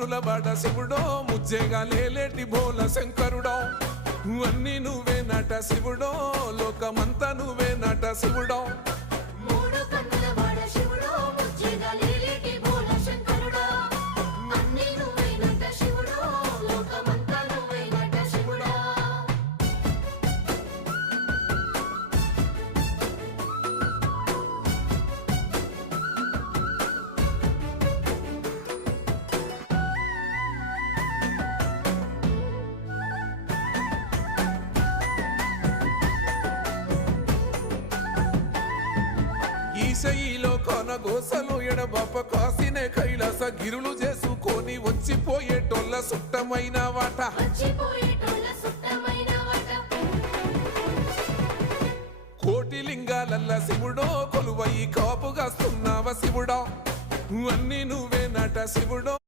కన్నుల బాట శివుడో ముజ్జేగా లేలేటి భోల శంకరుడో అన్ని నువ్వే నట శివుడో లోకమంతా నువ్వే నట శివుడో ఈశయిలో కొన గోసలు ఎడబాప కాసినే కైలాస గిరులు చేసుకొని వచ్చిపోయేటోళ్ళ సుట్టమైన వాట కోటి లింగాలల్ల శివుడో కొలువయి కాపుగాస్తున్నావ శివుడో అన్ని నువ్వే నట శివుడో